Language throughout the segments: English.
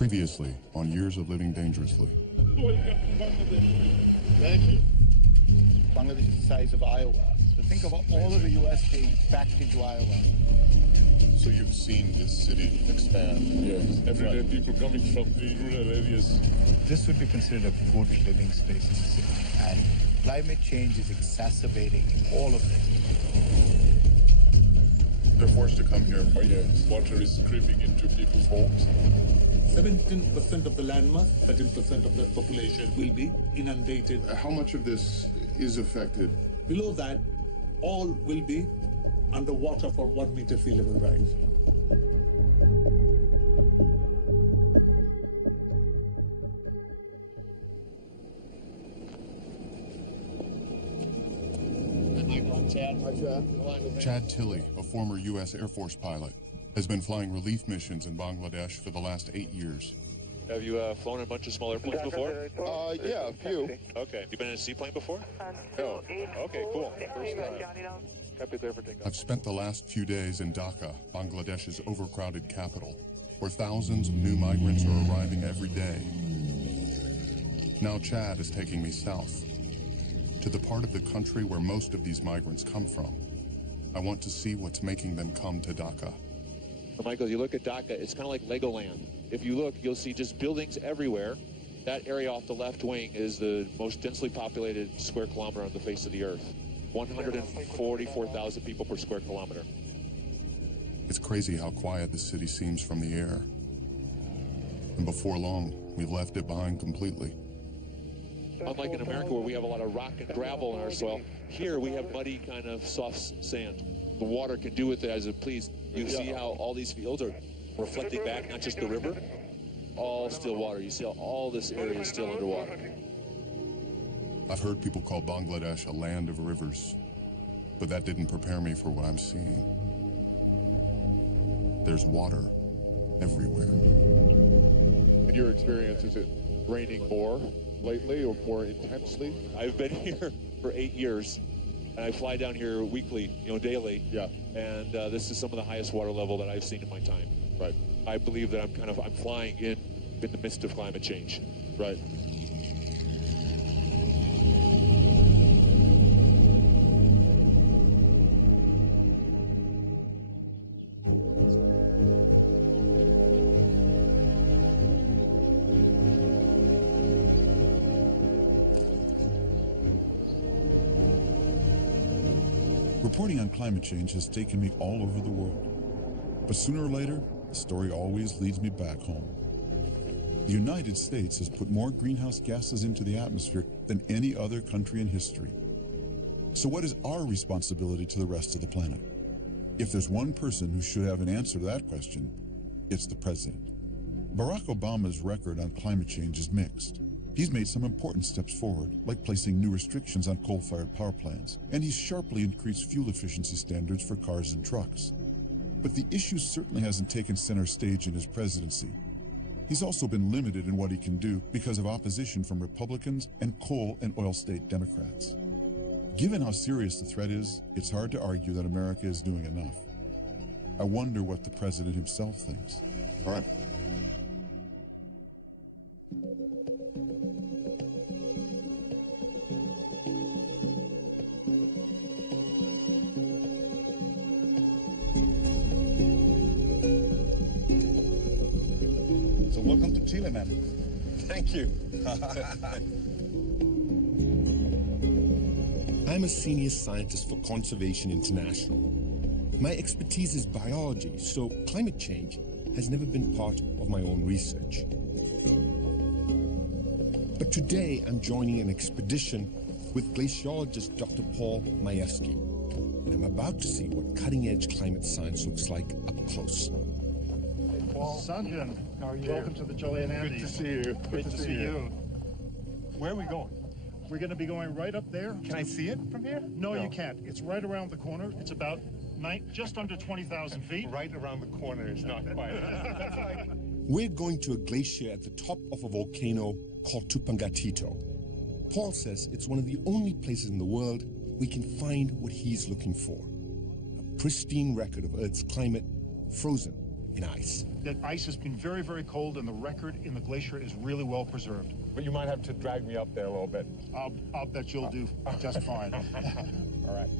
Previously on Years of Living Dangerously. Thank you. Bangladesh is the size of Iowa. So think of all of the U.S. being packed into Iowa. So you've seen this city expand? Yes. Every day people coming from the rural areas. This would be considered a good living space in the city. And climate change is exacerbating all of this. They're forced to come here. Oh yes, water is creeping into people's homes. 17% of the landmass, 13% of the population will be inundated. How much of this is affected? Below that, all will be underwater for 1 meter sea level rise. Chad Tilley, a former U.S. Air Force pilot, has been flying relief missions in Bangladesh for the last 8 years. Have you flown a bunch of small airplanes before? Yeah, a few. Okay. You been in a seaplane before? No. Okay, cool. First time. I've spent the last few days in Dhaka, Bangladesh's overcrowded capital, where thousands of new migrants are arriving every day. Now Chad is taking me south, to the part of the country where most of these migrants come from. I want to see what's making them come to Dhaka. Well, Michael, you look at Dhaka, it's kind of like Legoland. If you look, you'll see just buildings everywhere. That area off the left wing is the most densely populated square kilometer on the face of the earth. 144,000 people per square kilometer. It's crazy how quiet the city seems from the air. And before long, we've left it behind completely. Unlike in America where we have a lot of rock and gravel in our soil, here we have muddy kind of soft sand. The water can do with it as it please. You see how all these fields are reflecting back, not just the river, all still water. You see how all this area is still underwater. I've heard people call Bangladesh a land of rivers, but that didn't prepare me for what I'm seeing. There's water everywhere. In your experience, is it raining more lately or more intensely? I've been here for 8 years, and I fly down here weekly, daily. Yeah. And this is some of the highest water level that I've seen in my time. Right. I believe that I'm flying in the midst of climate change. Right. Reporting on climate change has taken me all over the world. But sooner or later, the story always leads me back home. The United States has put more greenhouse gases into the atmosphere than any other country in history. So what is our responsibility to the rest of the planet? If there's one person who should have an answer to that question, it's the president. Barack Obama's record on climate change is mixed. He's made some important steps forward, like placing new restrictions on coal-fired power plants, and he's sharply increased fuel efficiency standards for cars and trucks. But the issue certainly hasn't taken center stage in his presidency. He's also been limited in what he can do because of opposition from Republicans and coal and oil state Democrats. Given how serious the threat is, it's hard to argue that America is doing enough. I wonder what the president himself thinks. All right. Welcome to Chile, man. Thank you. I'm a senior scientist for Conservation International. My expertise is biology, so climate change has never been part of my own research. But today I'm joining an expedition with glaciologist Dr. Paul Majewski, and I'm about to see what cutting-edge climate science looks like up close. Sanjan, how are you? Welcome to the Chilean Andes. Good to see you. Great to see you. Where are we going? We're going to be going right up there. Can I see it from here? No, you can't. It's right around the corner. It's about just under 20,000 feet. Right around the corner is not quite. That's like... We're going to a glacier at the top of a volcano called Tupungatito. Paul says it's one of the only places in the world we can find what he's looking for. A pristine record of Earth's climate, frozen in ice. That ice has been very, very cold, and the record in the glacier is really well preserved. But you might have to drag me up there a little bit. I'll bet you'll do just fine. All right.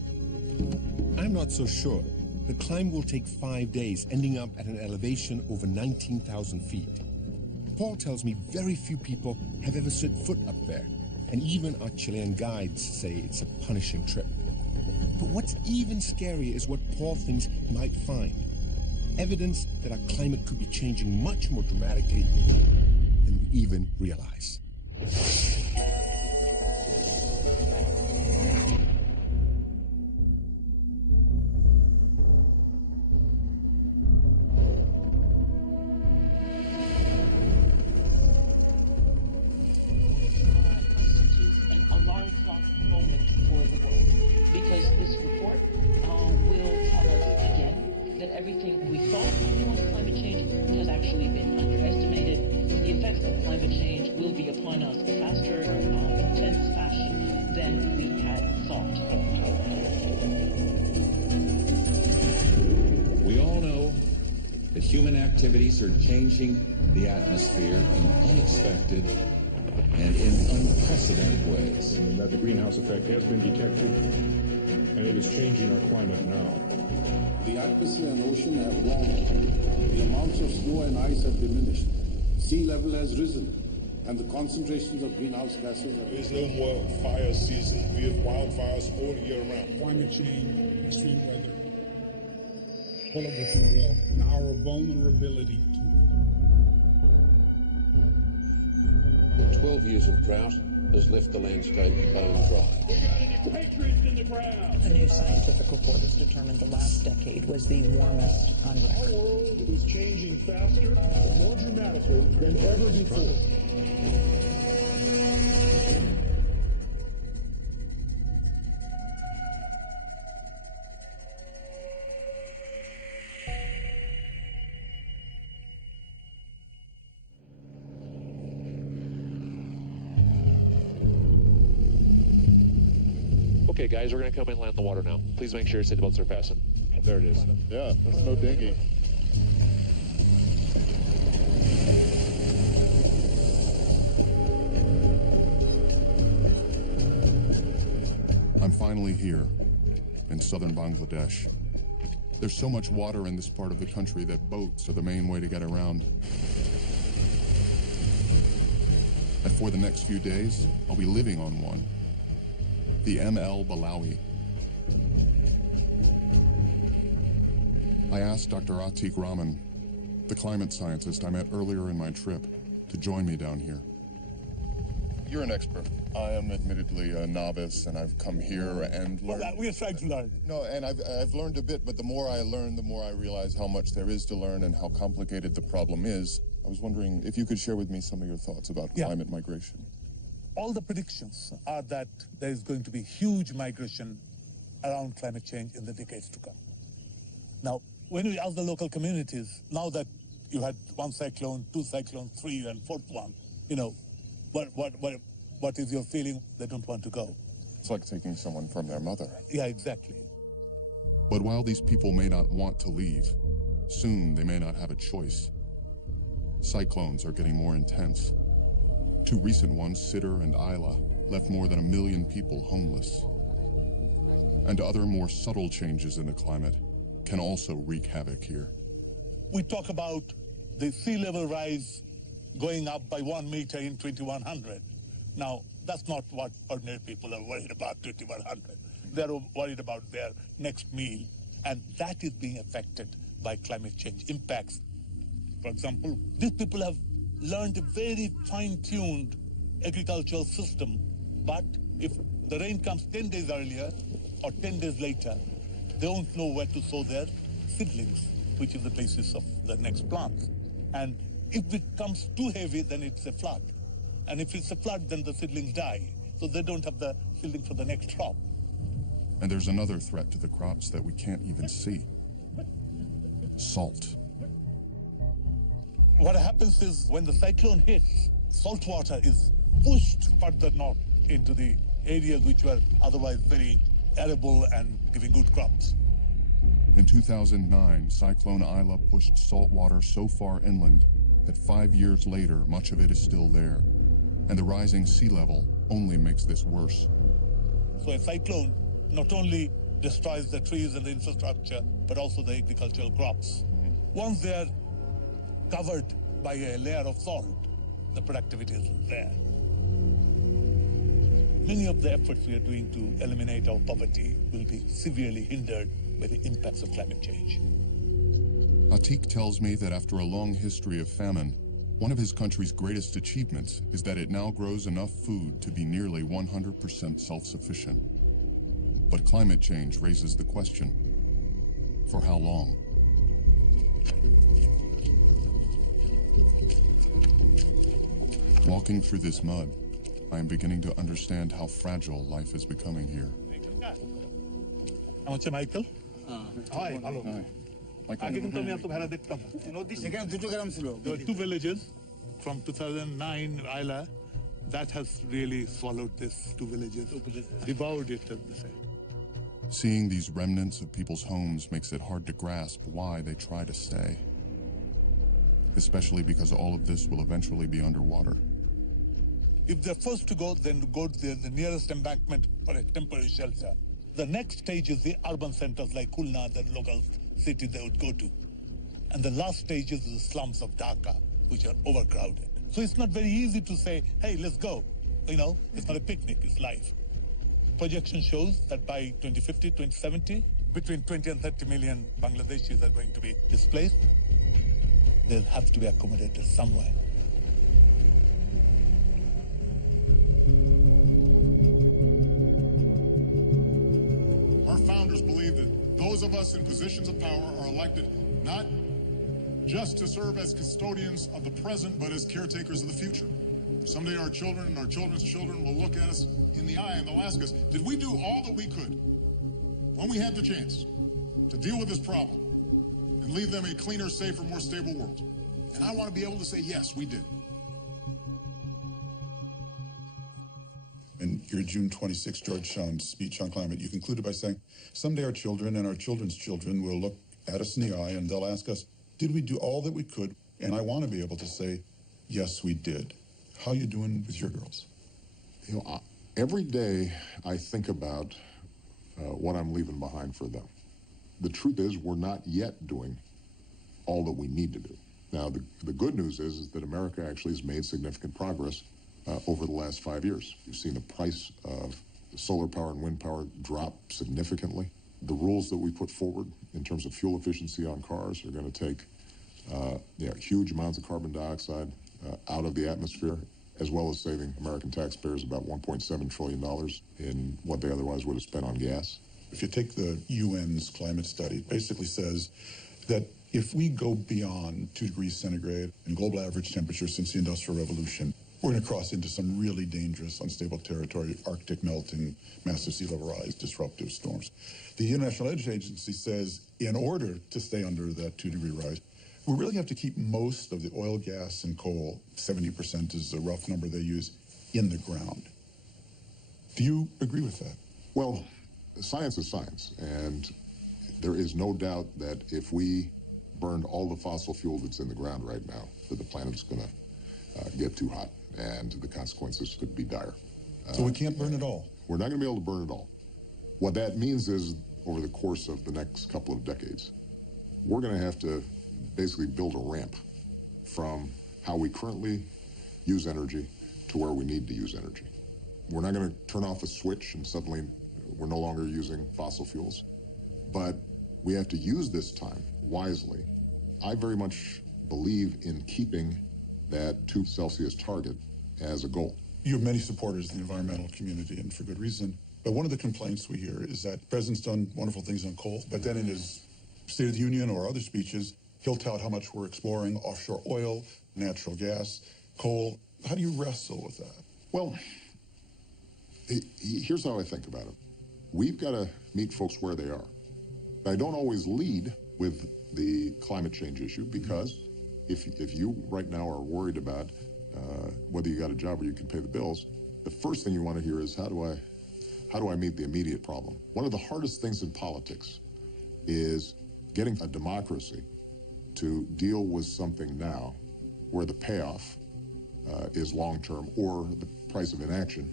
I'm not so sure. The climb will take 5 days, ending up at an elevation over 19,000 feet. Paul tells me very few people have ever set foot up there, and even our Chilean guides say it's a punishing trip. But what's even scarier is what Paul thinks he might find. Evidence that our climate could be changing much more dramatically than we even realize. Activities are changing the atmosphere in unexpected and in unprecedented ways. That the greenhouse effect has been detected, and it is changing our climate now. The atmosphere and ocean have warmed. The amounts of snow and ice have diminished. Sea level has risen, and the concentrations of greenhouse gases have... There's no more fire season. We have wildfires all year round. Climate change, extreme weather. Call it what you will, and our vulnerability to it. The 12 years of drought has left the landscape bone dry. We got any patriots in the crowd? A new scientific report has determined the last decade was the warmest on record. Our world is changing faster and more dramatically than ever before. Okay, guys, we're going to come and land the water now. Please make sure your seatbelts are fastened. There it is. Yeah, that's no dinghy. I'm finally here, in southern Bangladesh. There's so much water in this part of the country that boats are the main way to get around. And for the next few days, I'll be living on one. The ML Balawi. I asked Dr. Atik Rahman, the climate scientist I met earlier in my trip, to join me down here. You're an expert. I am admittedly a novice, and I've come here and learned... Well, we're trying to learn. No, and I've learned a bit, but the more I learn, the more I realize how much there is to learn and how complicated the problem is. I was wondering if you could share with me some of your thoughts about climate migration. All the predictions are that there is going to be huge migration around climate change in the decades to come. Now, when we ask the local communities, now that you had one cyclone, two cyclones, three, and fourth one, you know, what is your feeling? They don't want to go. It's like taking someone from their mother. Yeah, exactly. But while these people may not want to leave, soon they may not have a choice. Cyclones are getting more intense. Two recent ones, Sitter and Isla, left more than 1 million people homeless. And other more subtle changes in the climate can also wreak havoc here. We talk about the sea level rise going up by 1 meter in 2100. Now, that's not what ordinary people are worried about, 2100. They're worried about their next meal, and that is being affected by climate change impacts. For example, these people have learned a very fine-tuned agricultural system, but if the rain comes 10 days earlier or 10 days later, they won't know where to sow their seedlings, which is the basis of the next plants. And if it comes too heavy, then it's a flood. And if it's a flood, then the seedlings die. So they don't have the seedling for the next crop. And there's another threat to the crops that we can't even see. Salt. What happens is when the cyclone hits, salt water is pushed further north into the areas which were otherwise very arable and giving good crops. In 2009, Cyclone Isla pushed salt water so far inland that 5 years later, much of it is still there. And the rising sea level only makes this worse. So a cyclone not only destroys the trees and the infrastructure, but also the agricultural crops. Once they are covered by a layer of salt, the productivity isn't there. Many of the efforts we are doing to eliminate our poverty will be severely hindered by the impacts of climate change. Atik tells me that after a long history of famine, one of his country's greatest achievements is that it now grows enough food to be nearly 100% self-sufficient. But climate change raises the question, for how long? Walking through this mud, I am beginning to understand how fragile life is becoming here. Michael? Hi, hello. There were 2 villages from 2009 Isla that has really swallowed this 2 villages, devoured it, as they say. Seeing these remnants of people's homes makes it hard to grasp why they try to stay. Especially because all of this will eventually be underwater. If they're forced to go, then go to the nearest embankment for a temporary shelter. The next stage is the urban centers like Khulna, the local city they would go to. And the last stage is the slums of Dhaka, which are overcrowded. So it's not very easy to say, hey, let's go. You know, it's not a picnic, it's life. Projection shows that by 2050, 2070, between 20 and 30 million Bangladeshis are going to be displaced. They'll have to be accommodated somewhere. Our founders believed that those of us in positions of power are elected not just to serve as custodians of the present, but as caretakers of the future. Someday our children and our children's children will look at us in the eye and they'll ask us, did we do all that we could when we had the chance to deal with this problem and leave them a cleaner, safer, more stable world? And I want to be able to say, yes, we did. In your June 26 Georgetown speech on climate, you concluded by saying, someday our children and our children's children will look at us in the eye and they'll ask us, did we do all that we could? And I want to be able to say, yes, we did. How are you doing with your girls? You know, every day I think about what I'm leaving behind for them. The truth is we're not yet doing all that we need to do. Now, the good news is that America actually has made significant progress over the last 5 years. You've seen the price of solar power and wind power drop significantly. The rules that we put forward in terms of fuel efficiency on cars are going to take huge amounts of carbon dioxide out of the atmosphere, as well as saving American taxpayers about $1.7 trillion in what they otherwise would have spent on gas. If you take the UN's climate study, it basically says that if we go beyond 2 degrees centigrade in global average temperature since the Industrial Revolution, we're going to cross into some really dangerous, unstable territory, Arctic melting, massive sea level rise, disruptive storms. The International Energy Agency says in order to stay under that 2-degree rise, we really have to keep most of the oil, gas, and coal, 70% is a rough number they use, in the ground. Do you agree with that? Well, science is science, and there is no doubt that if we burned all the fossil fuel that's in the ground right now, that the planet's going to get too hot, and the consequences could be dire. So we can't burn it all? We're not going to be able to burn it all. What that means is, over the course of the next couple of decades, we're going to have to basically build a ramp from how we currently use energy to where we need to use energy. We're not going to turn off a switch and suddenly we're no longer using fossil fuels, but we have to use this time wisely. I very much believe in keeping that 2 Celsius target as a goal. You have many supporters in the environmental community, and for good reason. But one of the complaints we hear is that the president's done wonderful things on coal, but then in his State of the Union or other speeches, he'll tout how much we're exploring offshore oil, natural gas, coal. How do you wrestle with that? Well, here's how I think about it. We've got to meet folks where they are. I don't always lead with the climate change issue because if you right now are worried about whether you got a job or you can pay the bills, the first thing you want to hear is how do I meet the immediate problem? One of the hardest things in politics is Getting a democracy to deal with something now where the payoff is long-term or the price of inaction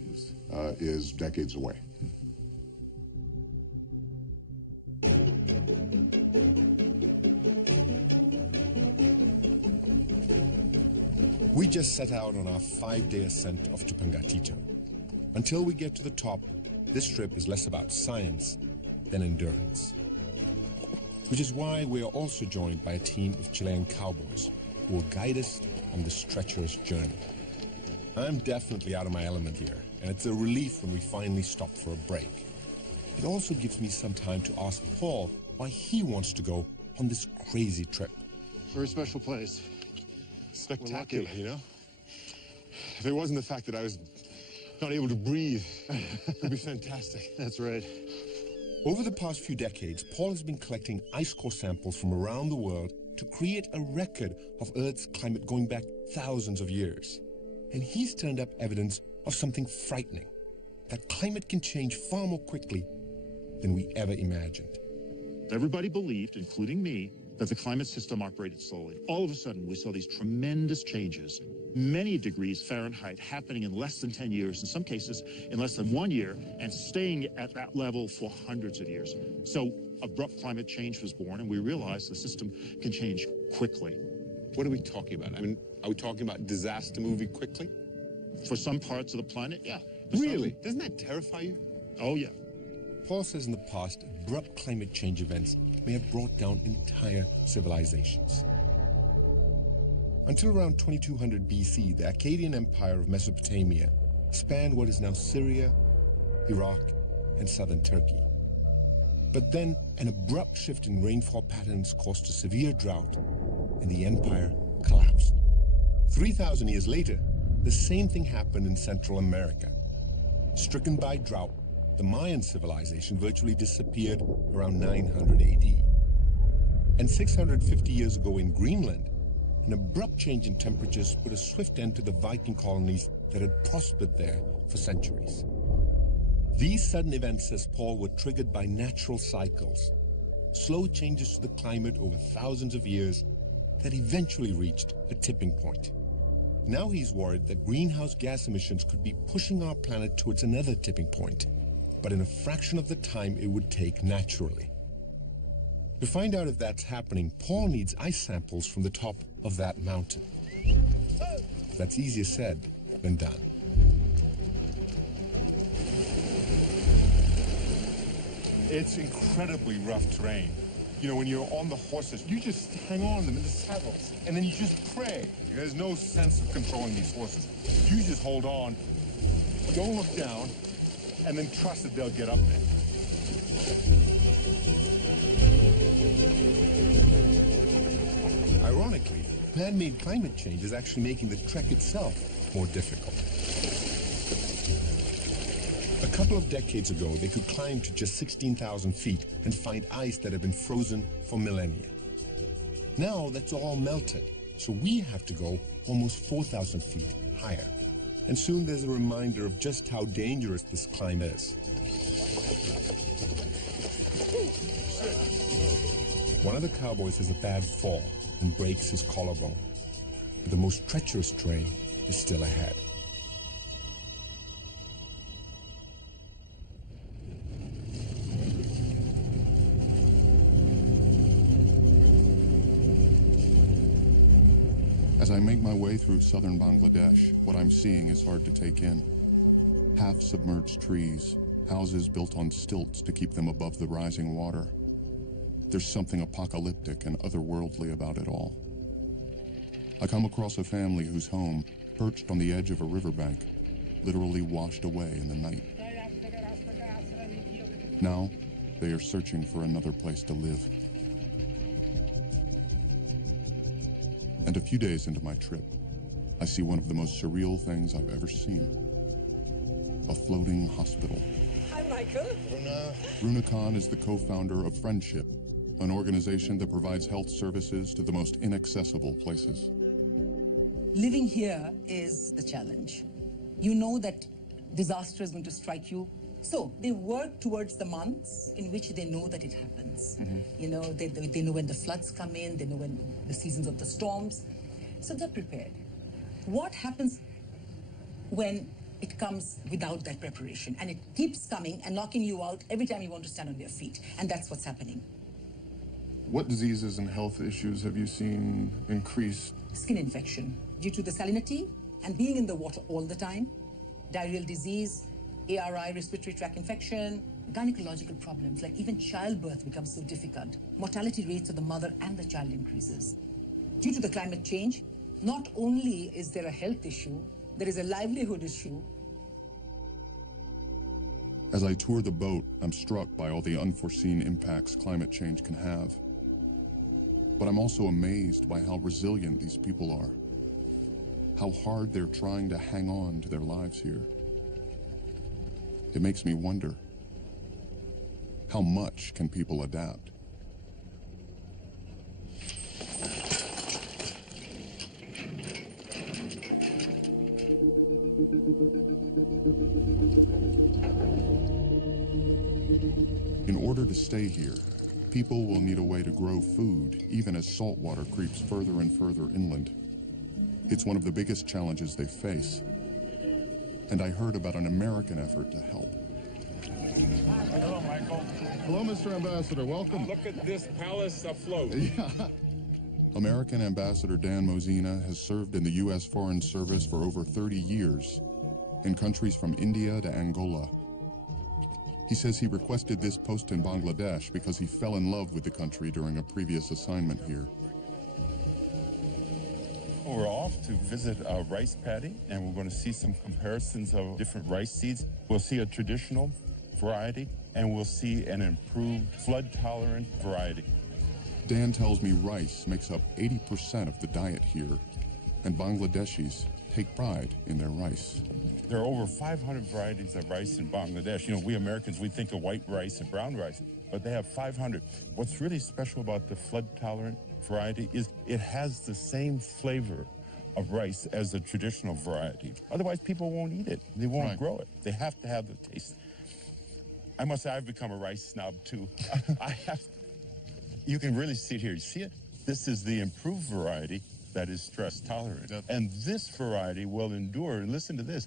is decades away. We just set out on our 5-day ascent of Tupangatito. Until we get to the top, this trip is less about science than endurance. Which is why we are also joined by a team of Chilean cowboys who will guide us on this treacherous journey. I'm definitely out of my element here, and it's a relief when we finally stop for a break. It also gives me some time to ask Paul why he wants to go on this crazy trip. Very special place. Spectacular, you know? If it wasn't the fact that I was not able to breathe, it would be fantastic. That's right. Over the past few decades, Paul has been collecting ice core samples from around the world to create a record of Earth's climate going back thousands of years. And he's turned up evidence of something frightening, that climate can change far more quickly than we ever imagined. Everybody believed, including me, that the climate system operated slowly. All of a sudden, we saw these tremendous changes, many degrees Fahrenheit happening in less than 10 years, in some cases in less than 1 year, and staying at that level for hundreds of years. So abrupt climate change was born, and we realized the system can change quickly. What are we talking about? I mean, are we talking about disaster moving quickly? For some parts of the planet, yeah. Really? Doesn't that terrify you? Oh, yeah. Paul says in the past, abrupt climate change events may have brought down entire civilizations. Until around 2200 BC, the Akkadian Empire of Mesopotamia spanned what is now Syria, Iraq, and southern Turkey. But then an abrupt shift in rainfall patterns caused a severe drought, and the empire collapsed. 3,000 years later, the same thing happened in Central America. Stricken by drought, the Mayan civilization virtually disappeared around 900 AD. And 650 years ago in Greenland, an abrupt change in temperatures put a swift end to the Viking colonies that had prospered there for centuries. These sudden events, says Paul, were triggered by natural cycles, slow changes to the climate over thousands of years that eventually reached a tipping point. Now he's worried that greenhouse gas emissions could be pushing our planet towards another tipping point, but in a fraction of the time it would take naturally. To find out if that's happening, Paul needs ice samples from the top of that mountain. That's easier said than done. It's incredibly rough terrain. You know, when you're on the horses, you just hang on them in the saddles, and then you just pray. There's no sense of controlling these horses. You just hold on, don't look down, and then trust that they'll get up there. Ironically, man-made climate change is actually making the trek itself more difficult. A couple of decades ago, they could climb to just 16,000 feet and find ice that had been frozen for millennia. Now that's all melted, so we have to go almost 4,000 feet higher. And soon there's a reminder of just how dangerous this climb is. One of the cowboys has a bad fall and breaks his collarbone. But the most treacherous terrain is still ahead. As I make my way through southern Bangladesh, what I'm seeing is hard to take in. Half-submerged trees, houses built on stilts to keep them above the rising water. There's something apocalyptic and otherworldly about it all. I come across a family whose home, perched on the edge of a riverbank, literally washed away in the night. Now, they are searching for another place to live. And a few days into my trip, I see one of the most surreal things I've ever seen. A floating hospital. Hi, Michael. Runa Khan is the co-founder of Friendship, an organization that provides health services to the most inaccessible places. Living here is the challenge. You know that disaster is going to strike you So they work towards the months in which they know that it happens. You know, they know when the floods come in, they know when the seasons of the storms. So they're prepared. What happens when it comes without that preparation and it keeps coming and knocking you out every time you want to stand on your feet? And that's what's happening. What diseases and health issues have you seen increase? Skin infection due to the salinity and being in the water all the time, diarrheal disease, ARI, respiratory tract infection, gynecological problems, like even childbirth becomes so difficult. Mortality rates of the mother and the child increases. Due to the climate change, not only is there a health issue, there is a livelihood issue. As I tour the boat, I'm struck by all the unforeseen impacts climate change can have. But I'm also amazed by how resilient these people are, how hard they're trying to hang on to their lives here. It makes me wonder, how much can people adapt? In order to stay here, people will need a way to grow food, even as saltwater creeps further and further inland. It's one of the biggest challenges they face. And I heard about an American effort to help. Hello, Michael. Hello, Mr. Ambassador. Welcome. Look at this palace afloat. American Ambassador Dan Mosina has served in the U.S. Foreign Service for over 30 years in countries from India to Angola. He says he requested this post in Bangladesh because he fell in love with the country during a previous assignment here. We're off to visit a rice paddy, and we're going to see some comparisons of different rice seeds. We'll see a traditional variety, and we'll see an improved flood-tolerant variety. Dan tells me rice makes up 80% of the diet here, and Bangladeshis take pride in their rice. There are over 500 varieties of rice in Bangladesh. You know, we Americans, we think of white rice and brown rice, but they have 500. What's really special about the flood-tolerant variety is it has the same flavor of rice as the traditional variety. Otherwise, people won't eat it. They won't grow it. They have to have the taste. I must say, I've become a rice snob, too. You can really see it here. You see it? This is the improved variety that is stress tolerant. And this variety will endure, listen to this,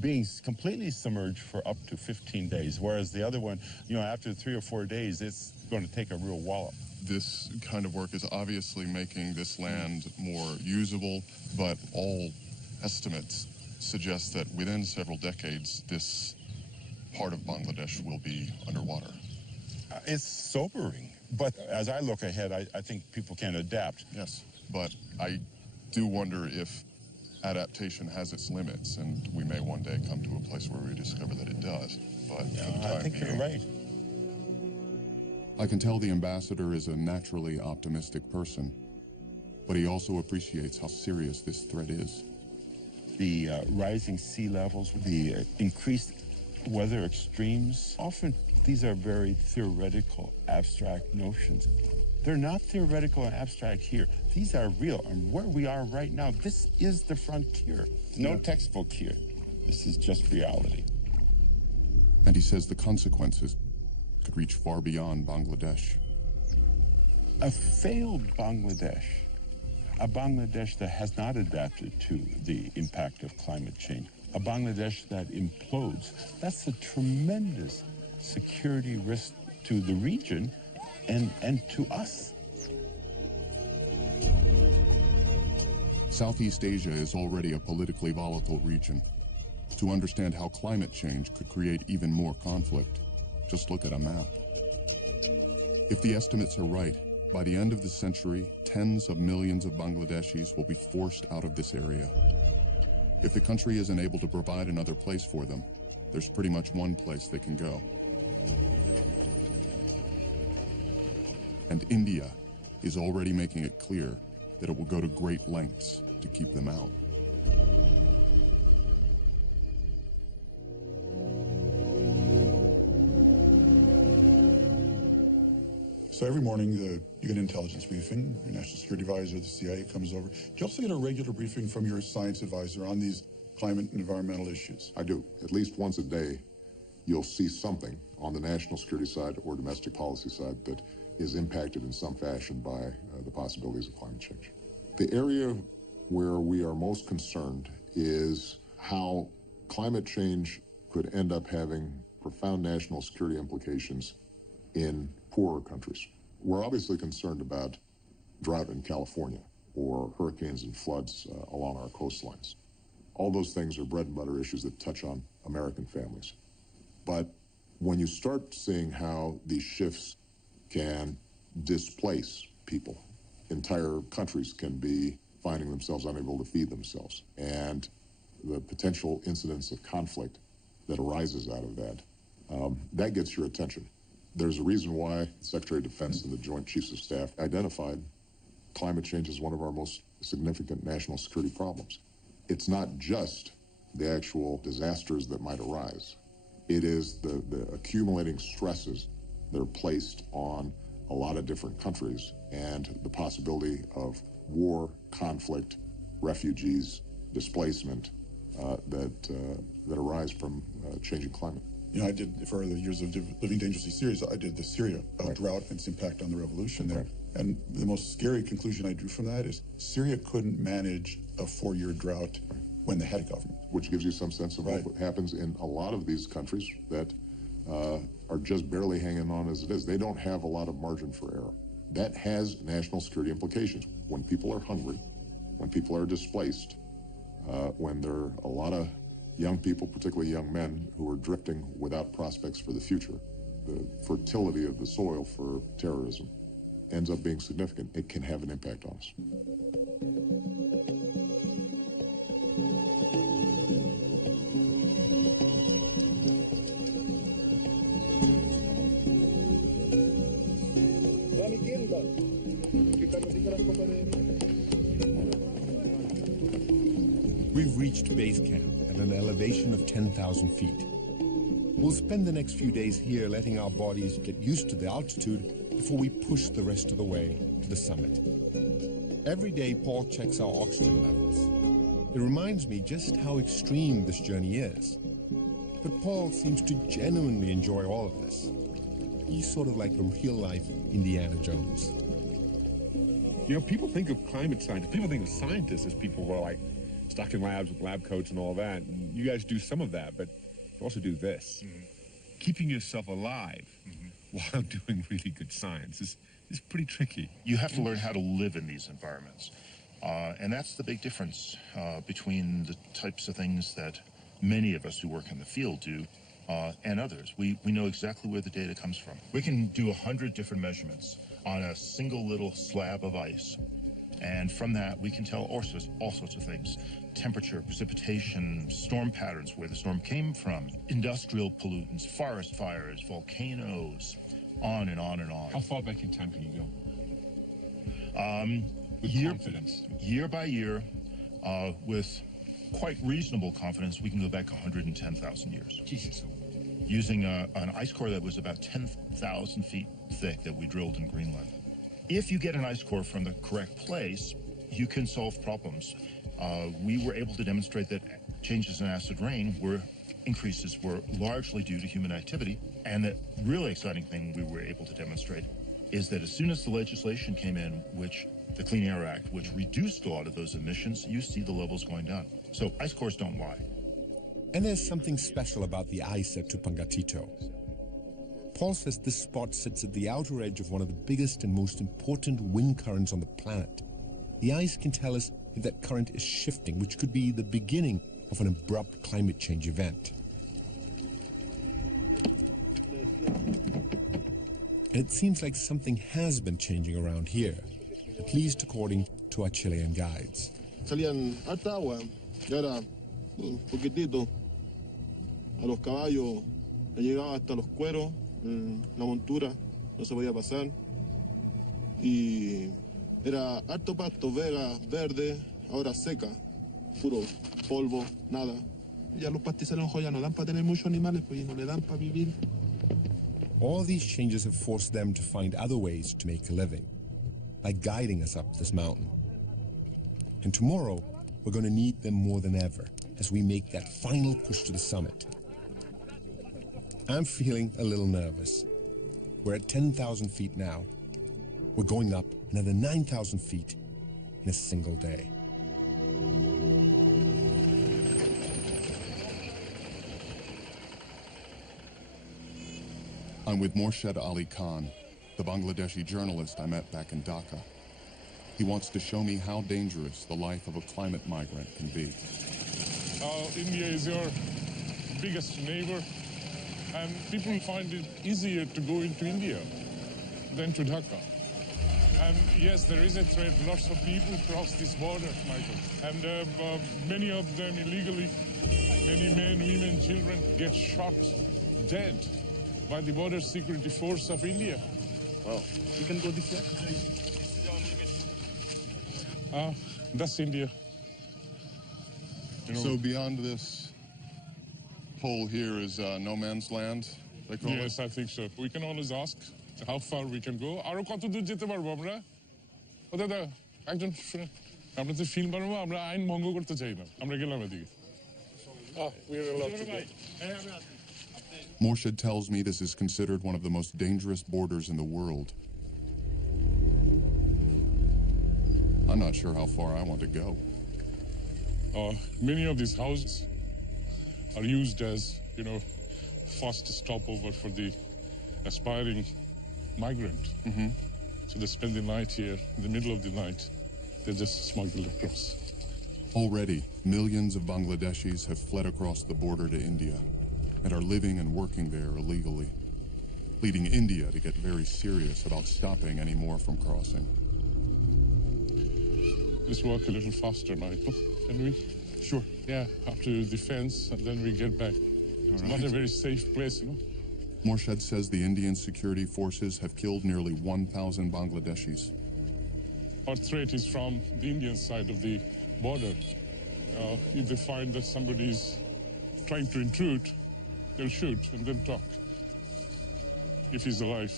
being completely submerged for up to 15 days, whereas the other one, you know, after 3 or 4 days, it's going to take a real wallop. This kind of work is obviously making this land more usable, but all estimates suggest that within several decades, this part of Bangladesh will be underwater. It's sobering, but as I look ahead, I think people can adapt. Yes, but I do wonder if adaptation has its limits, and we may one day come to a place where we discover that it does. But I think you're right. I can tell the ambassador is a naturally optimistic person, but he also appreciates how serious this threat is. The rising sea levels, the increased weather extremes, often these are very theoretical, abstract notions. They're not theoretical and abstract here. These are real. And where we are right now, this is the frontier. No textbook here. This is just reality. And he says the consequences could reach far beyond Bangladesh. A failed Bangladesh, a Bangladesh that has not adapted to the impact of climate change, a Bangladesh that implodes, that's a tremendous security risk to the region and to us. Southeast Asia is already a politically volatile region. To understand how climate change could create even more conflict, just look at a map. If the estimates are right, by the end of the century, tens of millions of Bangladeshis will be forced out of this area. If the country isn't able to provide another place for them, there's pretty much one place they can go. And India is already making it clear that it will go to great lengths to keep them out. So every morning you get an intelligence briefing. Your national security advisor, the CIA, comes over. Do you also get a regular briefing from your science advisor on these climate and environmental issues? I do, at least once a day. you'll see something on the national security side or domestic policy side that is impacted in some fashion by the possibilities of climate change. The area where we are most concerned is how climate change could end up having profound national security implications in poorer countries. We're obviously concerned about drought in California or hurricanes and floods along our coastlines. All those things are bread and butter issues that touch on American families. But when you start seeing how these shifts can displace people, entire countries can be finding themselves unable to feed themselves, and the potential incidents of conflict that arises out of that, that gets your attention. There's a reason why the Secretary of Defense and the Joint Chiefs of Staff identified climate change as one of our most significant national security problems. It's not just the actual disasters that might arise. It is the accumulating stresses that are placed on a lot of different countries and the possibility of war, conflict, refugees, displacement that arise from changing climate. You know, I did, for the Years of Living Dangerously series, I did the Syria drought and its impact on the revolution there. Right. And the most scary conclusion I drew from that is Syria couldn't manage a 4-year drought when they had a government. Which gives you some sense of what happens in a lot of these countries that are just barely hanging on as it is. They don't have a lot of margin for error. That has national security implications. When people are hungry, when people are displaced, when there are a lot of young people, particularly young men, who are drifting without prospects for the future, the fertility of the soil for terrorism ends up being significant. It can have an impact on us. We've reached base camp at an elevation of 10,000 feet. We'll spend the next few days here letting our bodies get used to the altitude before we push the rest of the way to the summit. Every day, Paul checks our oxygen levels. It reminds me just how extreme this journey is. But Paul seems to genuinely enjoy all of this. He's sort of like a real-life Indiana Jones. You know, people think of climate scientists, people think of scientists as people who are like stuck in labs with lab coats and all that. And you guys do some of that, but you also do this. Keeping yourself alive while doing really good science is pretty tricky. You have to learn how to live in these environments. And that's the big difference between the types of things that many of us who work in the field do and others. We know exactly where the data comes from. We can do 100 different measurements on a single little slab of ice. And from that, we can tell all sorts of things. Temperature, precipitation, storm patterns, where the storm came from, industrial pollutants, forest fires, volcanoes, on and on and on. How far back in time can you go? With confidence. Year by year, with quite reasonable confidence, we can go back 110,000 years. Jesus. Using an ice core that was about 10,000 feet thick that we drilled in Greenland. If you get an ice core from the correct place, you can solve problems. We were able to demonstrate that changes in acid rain increases were largely due to human activity. And the really exciting thing we were able to demonstrate is that as soon as the legislation came in, which the Clean Air Act, which reduced a lot of those emissions, you see the levels going down. So ice cores don't lie. And there's something special about the ice at Tupungatito. Paul says this spot sits at the outer edge of one of the biggest and most important wind currents on the planet. The ice can tell us if that current is shifting, which could be the beginning of an abrupt climate change event. And it seems like something has been changing around here, at least according to our Chilean guides. Salían harta agua, y ahora un poquitito. A los caballos le llegaba hasta los cueros, la montura, no se podía pasar. Y era harto pasto, vega, verde, ahora seca, puro polvo, nada. Ya los pastizales ya no dan para tener muchos animales, pues no le dan para vivir. All these changes have forced them to find other ways to make a living, like guiding us up this mountain. And tomorrow, we're going to need them more than ever as we make that final push to the summit. I'm feeling a little nervous. We're at 10,000 feet now. We're going up another 9,000 feet in a single day. I'm with Morshed Ali Khan, the Bangladeshi journalist I met back in Dhaka. He wants to show me how dangerous the life of a climate migrant can be. India is your biggest neighbor, and people find it easier to go into India than to Dhaka. And yes, there is a threat. Lots of people cross this border, Michael, and many of them illegally. Many men, women, children get shot dead by the border security force of India. Well, you can go this way. That's India. So beyond this pole here is no man's land, they call it? Yes, I think so. We can always ask how far we can go. আরো কত দূর যেতে পারবো আমরা? ও দাদা, একজন শুনে, আমরা তো ফিল্ম বানাবো, আমরা আইন ভঙ্গ করতে চাই না। আমরা গেলাম এদিকে। We're allowed to go. Morshed tells me this is considered one of the most dangerous borders in the world. I'm not sure how far I want to go. Many of these houses are used as, fast stopover for the aspiring migrant. So they spend the night here, in the middle of the night, they're just smuggled across. Already, millions of Bangladeshis have fled across the border to India and are living and working there illegally, leading India to get very serious about stopping any more from crossing. Let's walk a little faster, Michael, can we? Sure. Yeah, up to the fence, and then we get back. It's not a very safe place, Morshed says the Indian security forces have killed nearly 1,000 Bangladeshis. Our threat is from the Indian side of the border. If they find that somebody is trying to intrude, they'll shoot and then talk, if he's alive.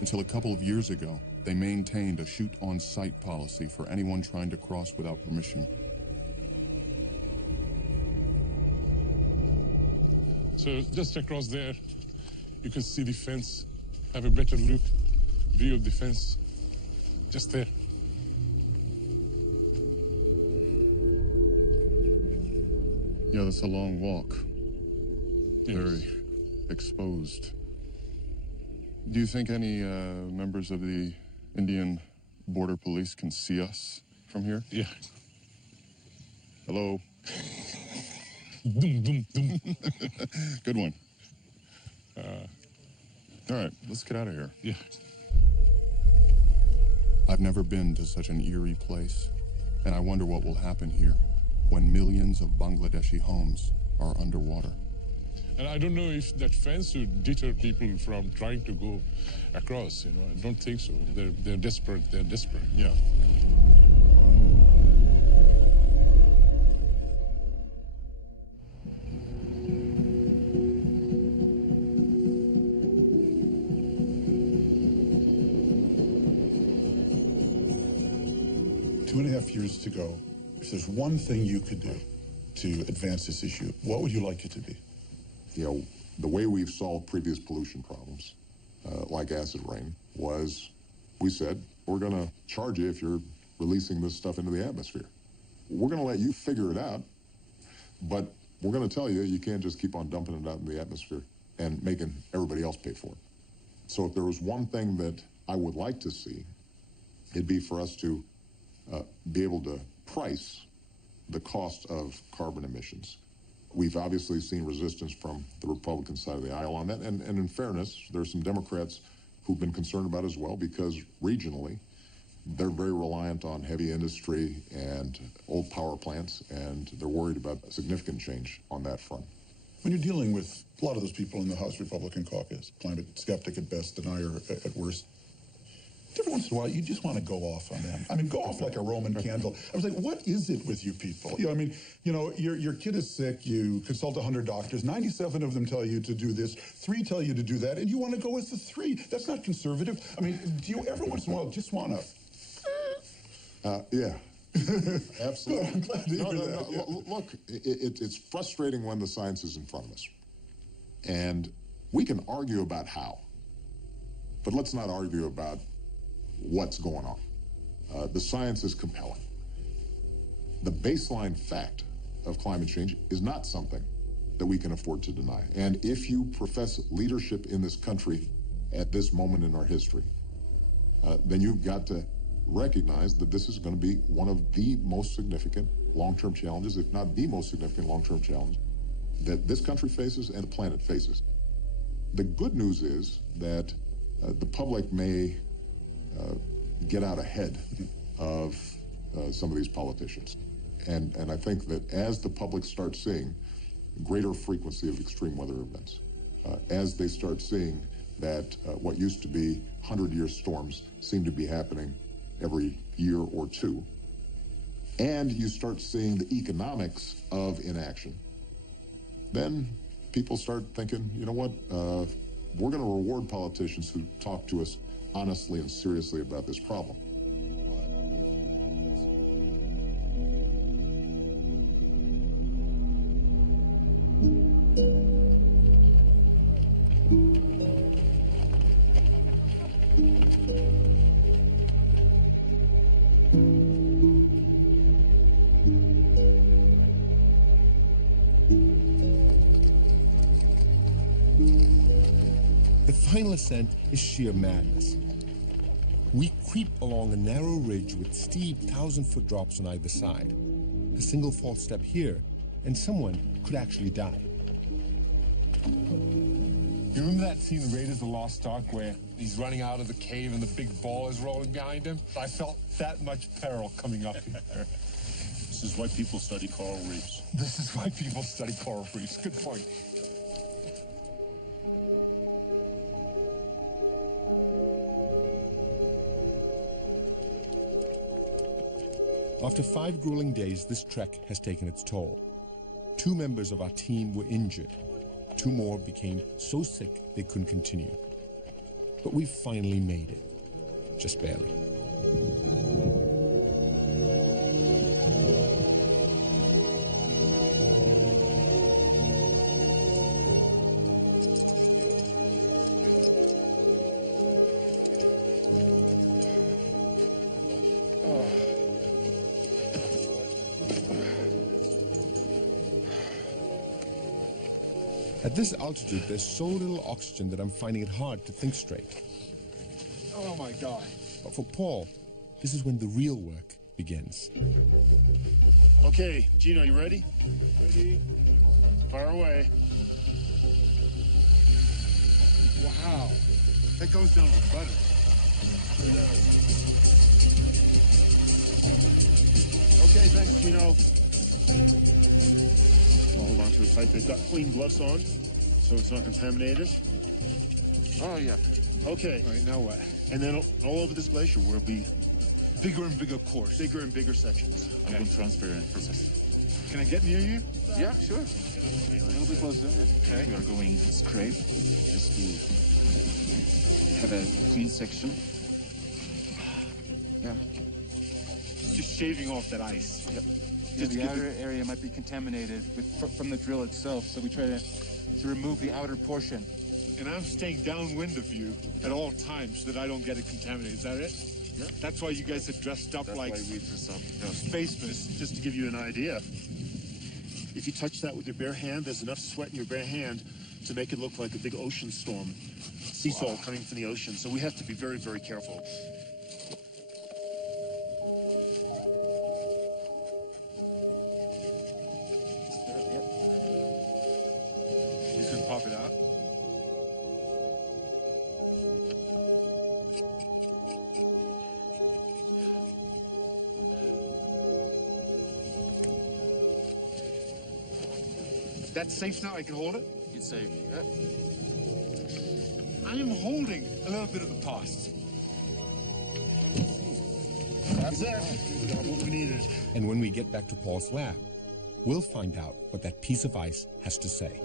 Until a couple of years ago, they maintained a shoot-on-sight policy for anyone trying to cross without permission. So just across there, you can see the fence, have a better view of the fence, just there. Yeah, that's a long walk. Yes. Very exposed. Do you think any members of the Indian Border Police can see us from here? Yeah. Hello? Doom, doom, doom. Good one. All right, let's get out of here. Yeah. I've never been to such an eerie place, and I wonder what will happen here when millions of Bangladeshi homes are underwater. And I don't know if that fence would deter people from trying to go across, I don't think so. They're desperate. They're desperate. Yeah. Two and a half years to go. If there's one thing you could do to advance this issue, what would you like it to be? The way we've solved previous pollution problems, like acid rain, was we said, we're going to charge you if you're releasing this stuff into the atmosphere. We're going to let you figure it out, but we're going to tell you you can't just keep on dumping it out in the atmosphere and making everybody else pay for it. So if there was one thing that I would like to see, it'd be for us to be able to price the cost of carbon emissions. We've obviously seen resistance from the Republican side of the aisle on that, and in fairness, there's some Democrats who've been concerned about it as well, because regionally, they're very reliant on heavy industry and old power plants, and they're worried about significant change on that front. When you're dealing with a lot of those people in the House Republican caucus, climate skeptic at best, denier at worst, every once in a while, you just want to go off on them. I mean, go off like a Roman candle. I was like, what is it with you people? Your kid is sick, you consult 100 doctors, 97 of them tell you to do this, 3 tell you to do that, and you want to go with the 3. That's not conservative. I mean, do you every once in a while just want to... Yeah. Absolutely. Good, I'm glad to hear that. Look, it's frustrating when the science is in front of us. And we can argue about how, but let's not argue about what's going on. The science is compelling. The baseline fact of climate change is not something that we can afford to deny. And if you profess leadership in this country at this moment in our history, then you've got to recognize that this is going to be one of the most significant long-term challenges, if not the most significant long-term challenge that this country faces and the planet faces. The good news is that the public may get out ahead of some of these politicians. And I think that as the public starts seeing greater frequency of extreme weather events, as they start seeing that what used to be 100-year storms seem to be happening every year or two, and you start seeing the economics of inaction, then people start thinking, you know what, we're going to reward politicians who talk to us honestly and seriously about this problem. The final ascent is sheer madness. We creep along a narrow ridge with steep 1,000-foot drops on either side. A single false step here, and someone could actually die. You remember that scene in Raiders of the Lost Ark where he's running out of the cave and the big ball is rolling behind him? I felt that much peril coming up here. This is why people study coral reefs. This is why people study coral reefs. Good point. After 5 grueling days, this trek has taken its toll. 2 members of our team were injured. 2 more became so sick they couldn't continue. But we finally made it. Just barely. At this altitude, there's so little oxygen that I'm finding it hard to think straight. Oh my God. But for Paul, this is when the real work begins. Okay, Gino, you ready? Ready. Fire away. Wow. That goes down with butter. Sure does. Okay, thanks, Gino. Hold on to it tight. They've got clean gloves on, so it's not contaminated. Oh, yeah. Okay. All right, now what? And then all over this glacier will be bigger and bigger course. Bigger and bigger sections. Okay. I'm going transparent process. Can I get near you? Yeah, sure. A little bit closer. Okay. We are going straight just to have a clean section. Yeah. Just shaving off that ice. Yep. Yeah, the outer area might be contaminated from the drill itself, so we try to remove the outer portion. And I'm staying downwind of you at all times so that I don't get it contaminated. Is that it? Yeah. That's why you guys are dressed up like That's why we dress up. spacemen. Just to give you an idea, if you touch that with your bare hand, there's enough sweat in your bare hand to make it look like a big ocean storm. Sea salt coming from the ocean. So we have to be very, very careful. He's gonna pop it out. That's safe now? I can hold it? It's safe. I am holding a little bit of the past. That's it. We got what we needed. And when we get back to Paul's lab, we'll find out what that piece of ice has to say.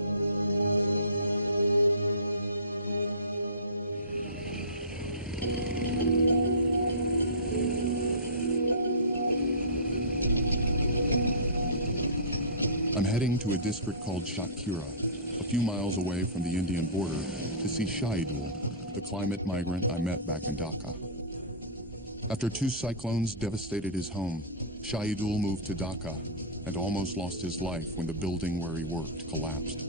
I'm heading to a district called Shakira, a few miles away from the Indian border, to see Shahidul, the climate migrant I met back in Dhaka. After 2 cyclones devastated his home, Shahidul moved to Dhaka and almost lost his life when the building where he worked collapsed.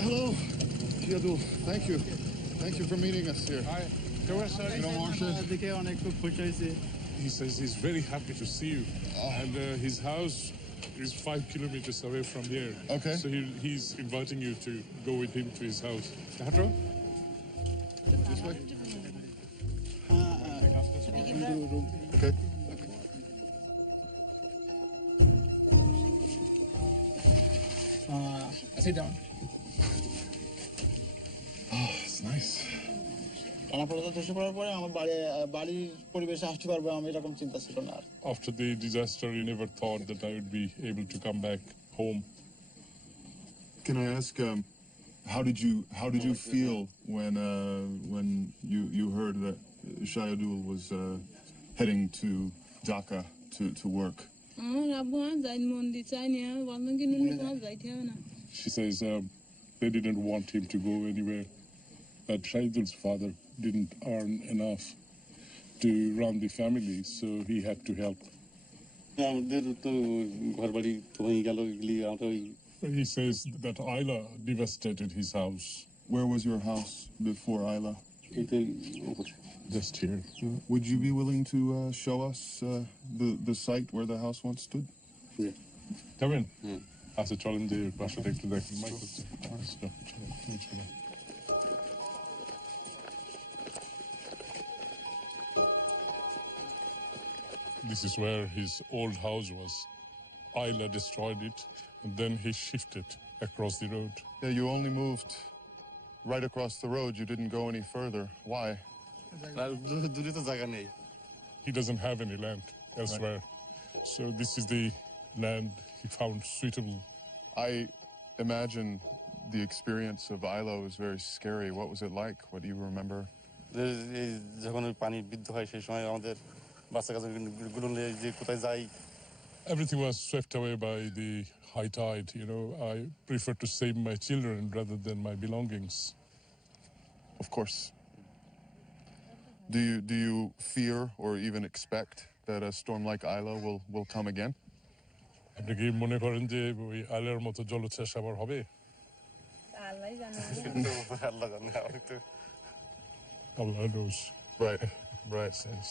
Hello, Shahidul. Thank you. Thank you for meeting us here. Hi. He says he's very happy to see you. And his house is 5 kilometers away from here. Okay. So he's inviting you to go with him to his house. This way? Okay. Sit down. Oh, it's nice. After the disaster, you never thought that I would be able to come back home. Can I ask, how did you feel when you heard that Shahidul was heading to Dhaka to work? She says they didn't want him to go anywhere. That Shahidul's father didn't earn enough to run the family, so he had to help. He says that Ayla devastated his house. Where was your house before Ayla? Just here. Would you be willing to show us the site where the house once stood? Yeah. Come in. Alltså, Charlie, det är bara så direkt till dig. This is where his old house was. Ayla destroyed it, and then he shifted across the road. Yeah, you only moved right across the road. You didn't go any further. Why? He doesn't have any land elsewhere. Right. So this is the land he found suitable. I imagine the experience of Ayla was very scary. What was it like? What do you remember? Everything was swept away by the high tide. You know, I prefer to save my children rather than my belongings. Of course. Do you fear or even expect that a storm like Ayla will come again? আপনি কি মনে করেন যে ওই আইলার মতো জলোচ্ছ্বাস আবার হবে? Allah knows. Right. Sense.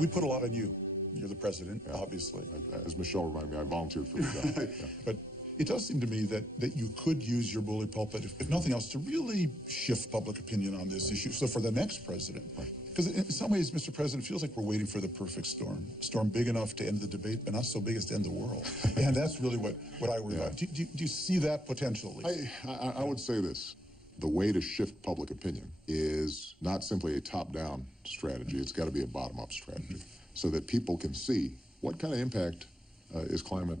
We put a lot on you. You're the president, obviously. As Michelle reminded me, I volunteered for the job. Yeah. But it does seem to me that you could use your bully pulpit, if nothing else, to really shift public opinion on this issue. So for the next president, because in some ways, Mr. President, it feels like we're waiting for the perfect storm. Storm big enough to end the debate, but not so big as to end the world. And that's really what I worry about. Do you see that potential? I would say this. The way to shift public opinion is not simply a top-down strategy. It's got to be a bottom-up strategy so that people can see what kind of impact is climate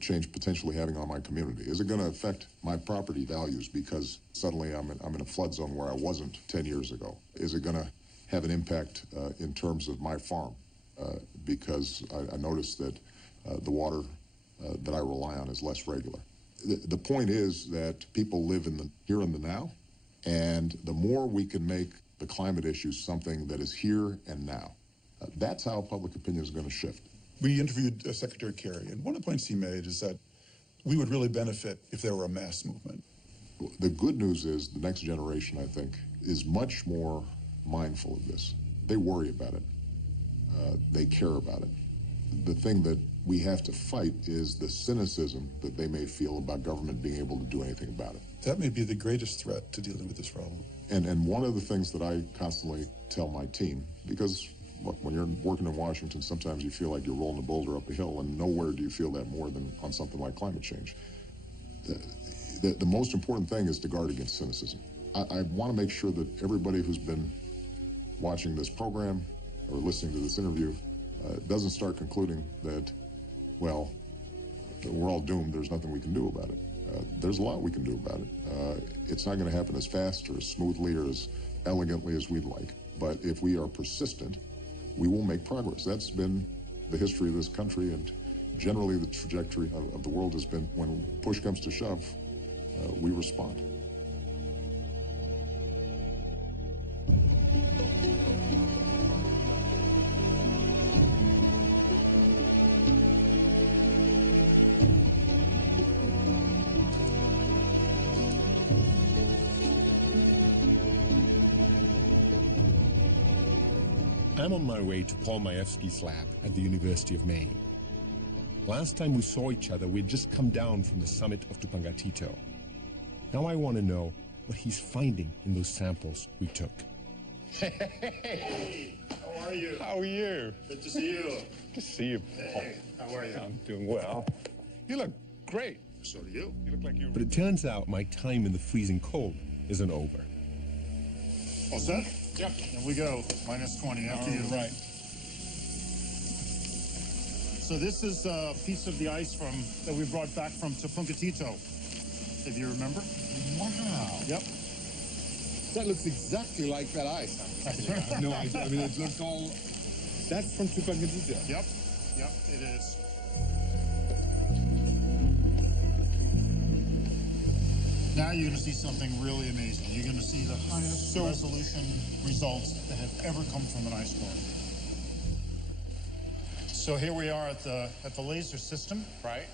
change potentially having on my community. Is it going to affect my property values because suddenly I'm in a flood zone where I wasn't 10 years ago? Is it going to have an impact in terms of my farm because I noticed that the water that I rely on is less regular? The point is that people live in the here and the now, and the more we can make the climate issue something that is here and now, that's how public opinion is going to shift. We interviewed Secretary Kerry, and one of the points he made is that we would really benefit if there were a mass movement. The good news is the next generation, I think, is much more mindful of this. They worry about it. They care about it. The thing that we have to fight is the cynicism that they may feel about government being able to do anything about it. That may be the greatest threat to dealing with this problem. And one of the things that I constantly tell my team, because look, when you're working in Washington, sometimes you feel like you're rolling a boulder up a hill, and nowhere do you feel that more than on something like climate change. The most important thing is to guard against cynicism. I want to make sure that everybody who's been watching this program or listening to this interview doesn't start concluding that, well, we're all doomed, there's nothing we can do about it. There's a lot we can do about it. It's not going to happen as fast or as smoothly or as elegantly as we'd like. But if we are persistent, we will make progress. That's been the history of this country, and generally the trajectory of the world has been, when push comes to shove, we respond. I'm on my way to Paul Majewski's lab at the University of Maine. Last time we saw each other, we'd just come down from the summit of Tupungatito. Now I want to know what he's finding in those samples we took. Hey, how are you? How are you? Good to see you. Good to see you, Paul. Hey, how are you? I'm doing well. You look great. So do you. You look like you... But it turns out my time in the freezing cold isn't over. All set? Yep. Here we go. Minus 20 after you. Right. So this is a piece of the ice that we brought back from Tupungatito, if you remember. Wow. Yep. That looks exactly like that ice. No idea. I mean, it looks all... That's from Tupungatito. Yep. Yep, it is. Now you're going to see something really amazing. You're going to see the highest resolution results that have ever come from an ice core. So here we are at the laser system. Right.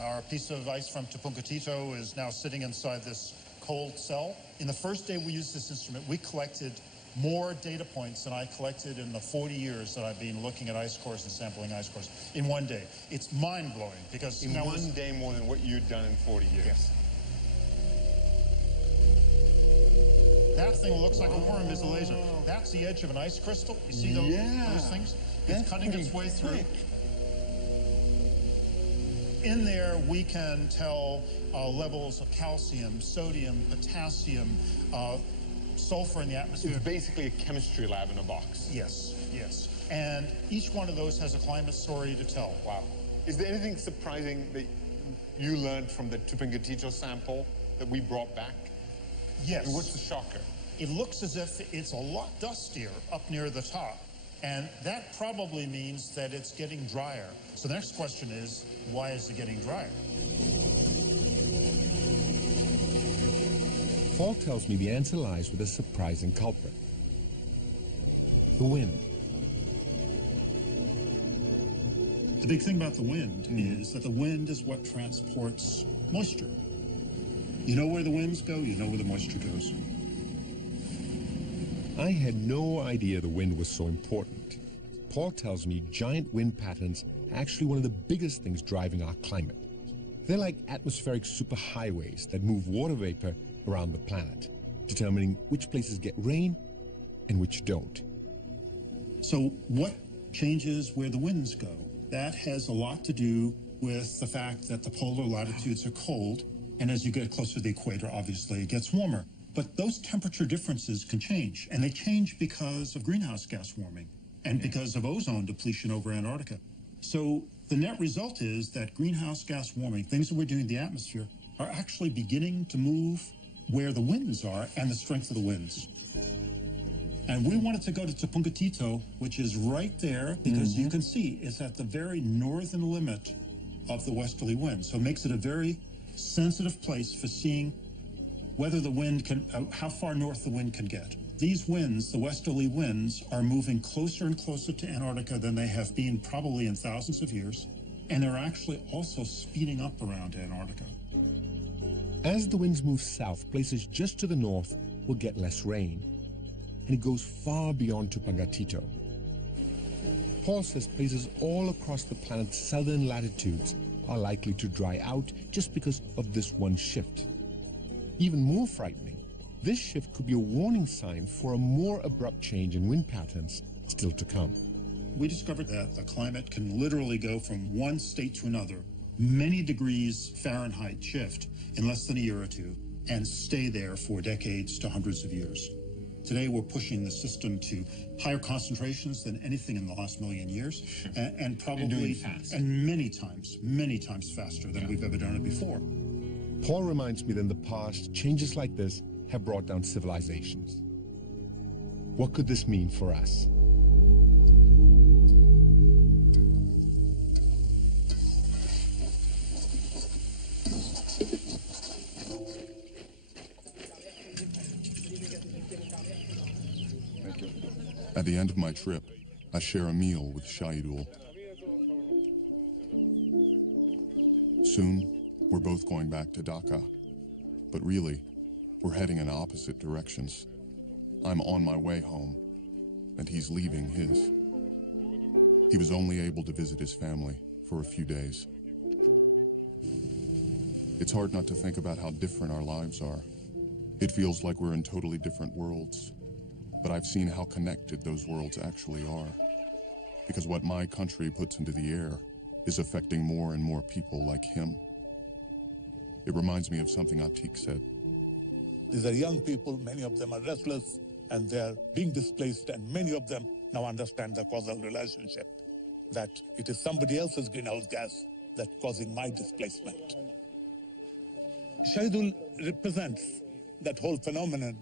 Our piece of ice from Tupungatito is now sitting inside this cold cell. In the first day we used this instrument, we collected more data points than I collected in the 40 years that I've been looking at ice cores and sampling ice cores in one day. It's mind-blowing because... In one day more than what you'd done in 40 years. Yes. That thing looks like a worm is a laser. That's the edge of an ice crystal. You see those things? It's cutting its way through. In there, we can tell levels of calcium, sodium, potassium, sulfur in the atmosphere. It's basically a chemistry lab in a box. Yes, yes. And each one of those has a climate story to tell. Wow. Is there anything surprising that you learned from the Tupungatito sample that we brought back? Yes. And what's the shocker? It looks as if it's a lot dustier up near the top. And that probably means that it's getting drier. So the next question is, why is it getting drier? Paul tells me the answer lies with a surprising culprit. The wind. The big thing about the wind is that the wind is what transports moisture. You know where the winds go, you know where the moisture goes. I had no idea the wind was so important. Paul tells me giant wind patterns are actually one of the biggest things driving our climate. They're like atmospheric superhighways that move water vapor around the planet, determining which places get rain and which don't. So what changes where the winds go? That has a lot to do with the fact that the polar latitudes are cold, and as you get closer to the equator, obviously, it gets warmer. But those temperature differences can change, and they change because of greenhouse gas warming and because of ozone depletion over Antarctica. So the net result is that greenhouse gas warming, things that we're doing in the atmosphere, are actually beginning to move where the winds are and the strength of the winds. And we wanted to go to Tupungatito, which is right there, because you can see it's at the very northern limit of the westerly wind. So it makes it a very sensitive place for seeing whether the wind can, how far north the wind can get. These winds, the westerly winds, are moving closer and closer to Antarctica than they have been probably in thousands of years. And they're actually also speeding up around Antarctica. As the winds move south, places just to the north will get less rain. And it goes far beyond Tupungatito. Paul says places all across the planet's southern latitudes are likely to dry out just because of this one shift. Even more frightening, this shift could be a warning sign for a more abrupt change in wind patterns still to come. We discovered that the climate can literally go from one state to another, many degrees Fahrenheit shift in less than a year or two, and stay there for decades to hundreds of years. Today, we're pushing the system to higher concentrations than anything in the last million years, and probably and many times faster than we've ever done it before. Paul reminds me that in the past, changes like this have brought down civilizations. What could this mean for us? At the end of my trip, I share a meal with Shahidul. Soon, we're both going back to Dhaka. But really, we're heading in opposite directions. I'm on my way home, and he's leaving his. He was only able to visit his family for a few days. It's hard not to think about how different our lives are. It feels like we're in totally different worlds. But I've seen how connected those worlds actually are. Because what my country puts into the air is affecting more and more people like him. It reminds me of something Atiq said. These are young people, many of them are restless, and they're being displaced, and many of them now understand the causal relationship, that it is somebody else's greenhouse gas that's causing my displacement. Shahidul represents that whole phenomenon.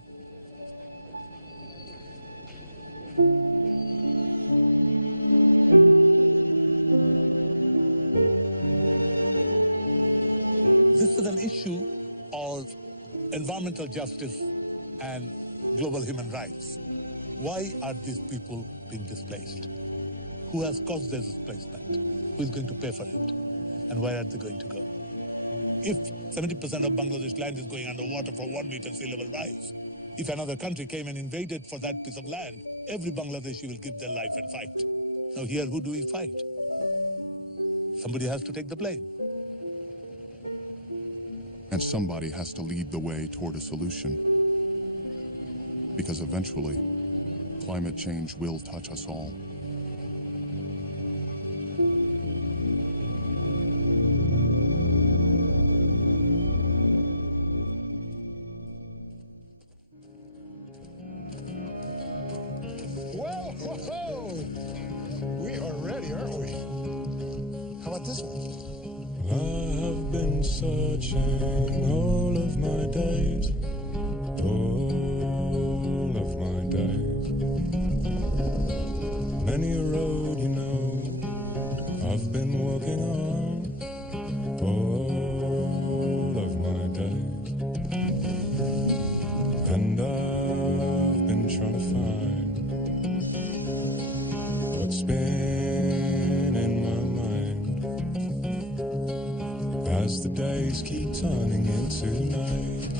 This is an issue of environmental justice and global human rights. Why are these people being displaced? Who has caused their displacement? Who is going to pay for it? And where are they going to go? If 70% of Bangladesh land is going underwater for 1 meter sea level rise, if another country came and invaded for that piece of land, every Bangladeshi will give their life and fight. Now here, who do we fight? Somebody has to take the blame. And somebody has to lead the way toward a solution. Because eventually, climate change will touch us all. Well, whoa, we are ready, aren't we? How about this one? I have been searching all of my days, all of my days. Many a road, you know, I've been walking on, all of my days. And I've been trying to find what's been in my mind as the days keep turning into night.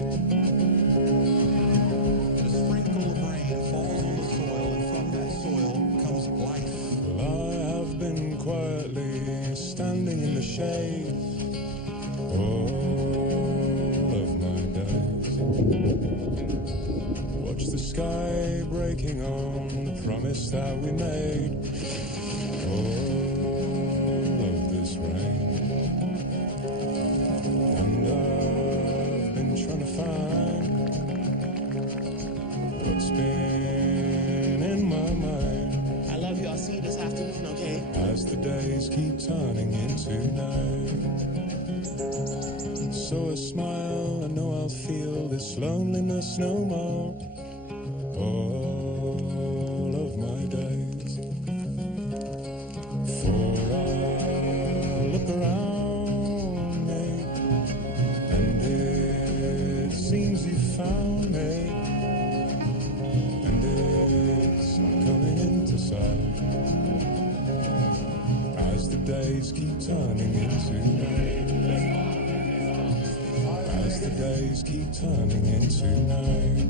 A sprinkle of rain falls on the soil, and from that soil comes life. Well, I have been quietly standing in the shade all of my days. Watch the sky breaking on the promise that we made. All of this rain. And I've been trying to find what's been in my mind. I love you. I'll see you this afternoon, okay? As the days keep turning into night. So I smile, I know I'll feel this loneliness no more. All of my days. For I look around me, and it seems you found me, and it's coming into sight. As the days keep turning into night. As the days keep turning into night.